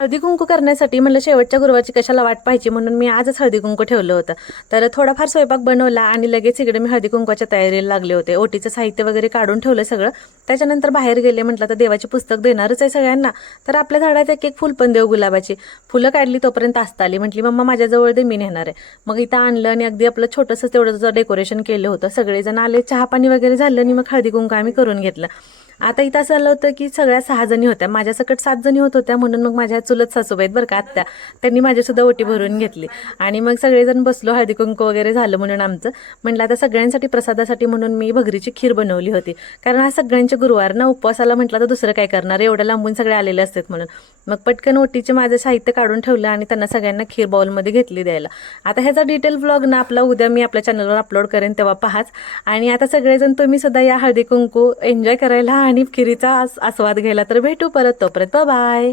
हळदी कुंकू करण्यासाठी म्हणलं शेवटच्या गुरुवारची कशाला वाट पाहायची म्हणून मी आजच हळदी कुंकू ठेवलं होतं. तर थोडाफार स्वयंपाक बनवला आणि लगेच इकडे मी हळदी कुंकवाच्या तयारीला लागले होते. ओटीचं साहित्य वगैरे काढून ठेवलं सगळं. त्याच्यानंतर बाहेर गेले, म्हटलं तर देवाचे पुस्तक देणारच आहे सगळ्यांना, तर आपल्या झाडात एक एक फुल पण देऊ गुलाबाची. फुलं काढली तोपर्यंत आस्था आली, म्हटली मम्मा माझ्याजवळ दे, मी नेणार आहे. मग इथं आणलं आणि अगदी आपलं छोटंसं तेवढं डेकोरेशन केलं होतं. सगळेजण आले, चहा पाणी वगैरे झालं आणि मग हळदी कुंकू आम्ही करून घेतलं. आता इथं असं आलं होतं की सगळ्या 6 जणी होत्या, माझ्यासकट 7 जणी होत होत्या, म्हणून मग माझ्या चुलत सासूबाई आहेत बरं का, आत्या, त्यांनी माझ्यासुद्धा ओटी भरून घेतली. आणि मग सगळेजण बसलो, हळदी कुंकू वगैरे झालं म्हणून आमचं. म्हटलं आता सगळ्यांसाठी प्रसादासाठी म्हणून मी भगरीची खीर बनवली होती, कारण आज सगळ्यांचे गुरुवार ना, उपवासाला म्हटलं तर दुसरं काय करणार, एवढं लांबून सगळे आलेले असतात म्हणून. मग पटकन ओटीचे माझं साहित्य काढून ठेवलं आणि त्यांना सगळ्यांना खीर बाउलमध्ये घेतली द्यायला. आता ह्याचा डिटेल व्लॉग ना आपला उद्या मी आपल्या चॅनलवर अपलोड करेन, तेव्हा पहाच. आणि आता सगळेजण तुम्ही सुद्धा या हळदी कुंकू एन्जॉय करायला आणि खिरीचा आस्वाद घ्यायला. तर भेटू परत, तोपर्यंत बाय.